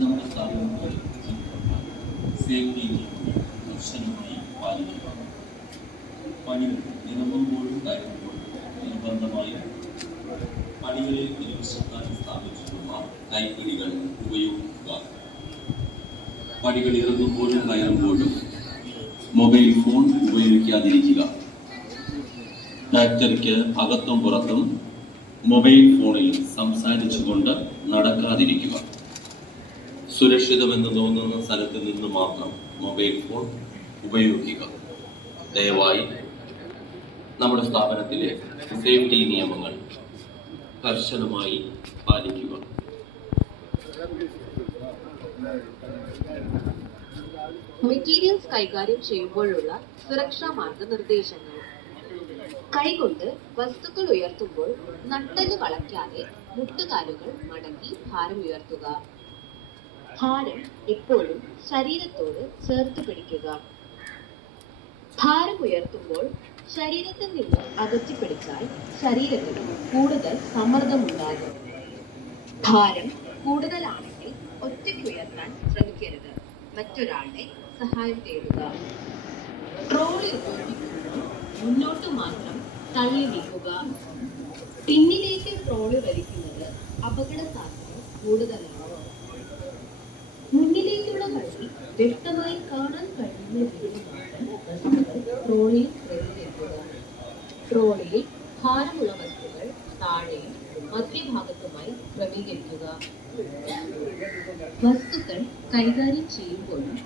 നമ്മുടെ സ്ഥാപനങ്ങളിൽ സേഫ്റ്റി നിയമങ്ങൾ കർശനമായി പാലിക്കുക. പണികൾ ഇറങ്ങുമ്പോഴും കയറുമ്പോഴും നിർബന്ധമായും പണികളിൽ ഇരുവശക്കാരും സ്ഥാപിച്ചിട്ടുള്ള കൈപ്പിടികൾ ഉപയോഗിക്കുക. പണികൾ ഇറങ്ങുമ്പോഴും കയറുമ്പോഴും മൊബൈൽ ഫോൺ ഉപയോഗിക്കാതിരിക്കുക. ഫാക്ടറിക്ക് അകത്തും പുറത്തും മൊബൈൽ ഫോണിൽ സംസാരിച്ചുകൊണ്ട് നടക്കാതിരിക്കുക. സുരക്ഷിതമെന്ന് തോന്നുന്ന സ്ഥലത്ത് നിന്ന് മാത്രം മൊബൈൽ ഫോൺ ഉപയോഗിക്കുക. ദയവായി നമ്മുടെ സ്ഥാപനത്തിലെ സേഫ്റ്റി നിയമങ്ങൾ കർശനമായി പാലിക്കുക. മെറ്റീരിയൽസ് കൈകാര്യം ചെയ്യുമ്പോഴുള്ള സുരക്ഷാ മാർഗനിർദ്ദേശങ്ങൾ. കൈകൊണ്ട് വസ്തുക്കൾ ഉയർത്തുമ്പോൾ നട്ടെല്ല് വളയ്ക്കാതെ മുട്ടുകാലുകൾ മടക്കി ഭാരം ഉയർത്തുക. ഭാരം എപ്പോഴും ശരീരത്തോട് ചേർത്ത് പിടിക്കുക. ഭാരം ഉയർത്തുമ്പോൾ ശരീരത്തിൽ നിന്ന് അകറ്റിപ്പിടിച്ചാൽ ശരീരത്തിന് കൂടുതൽ സമ്മർദ്ദമുണ്ടാകും. ഭാരം കൂടുതലാണെങ്കിൽ ഒറ്റയ്ക്ക് ഉയർത്താൻ ശ്രമിക്കരുത്. മറ്റൊരാളുടെ സഹായം തേടുക. ട്രോളി ഉപയോഗിക്കുമ്പോൾ മുന്നോട്ട് മാത്രം തള്ളി നീക്കുക. പിന്നിലേക്ക് ട്രോളി വലിക്കുന്നത് അപകട സാധ്യത കൂടുതലാണ്. മുന്നിലേക്കുള്ള വഴി വ്യക്തമായി കാണാൻ കഴിയുന്ന രീതിയിൽ മാത്രം വസ്തുക്കൾ ട്രോളിയിൽ ക്രമീകരിക്കുക. ട്രോളിയിൽ ഭാരമുള്ള വസ്തുക്കൾ താഴെയും മധ്യഭാഗത്തുമായി ക്രമീകരിക്കുക. വസ്തുക്കൾ കൈകാര്യം ചെയ്യുമ്പോഴും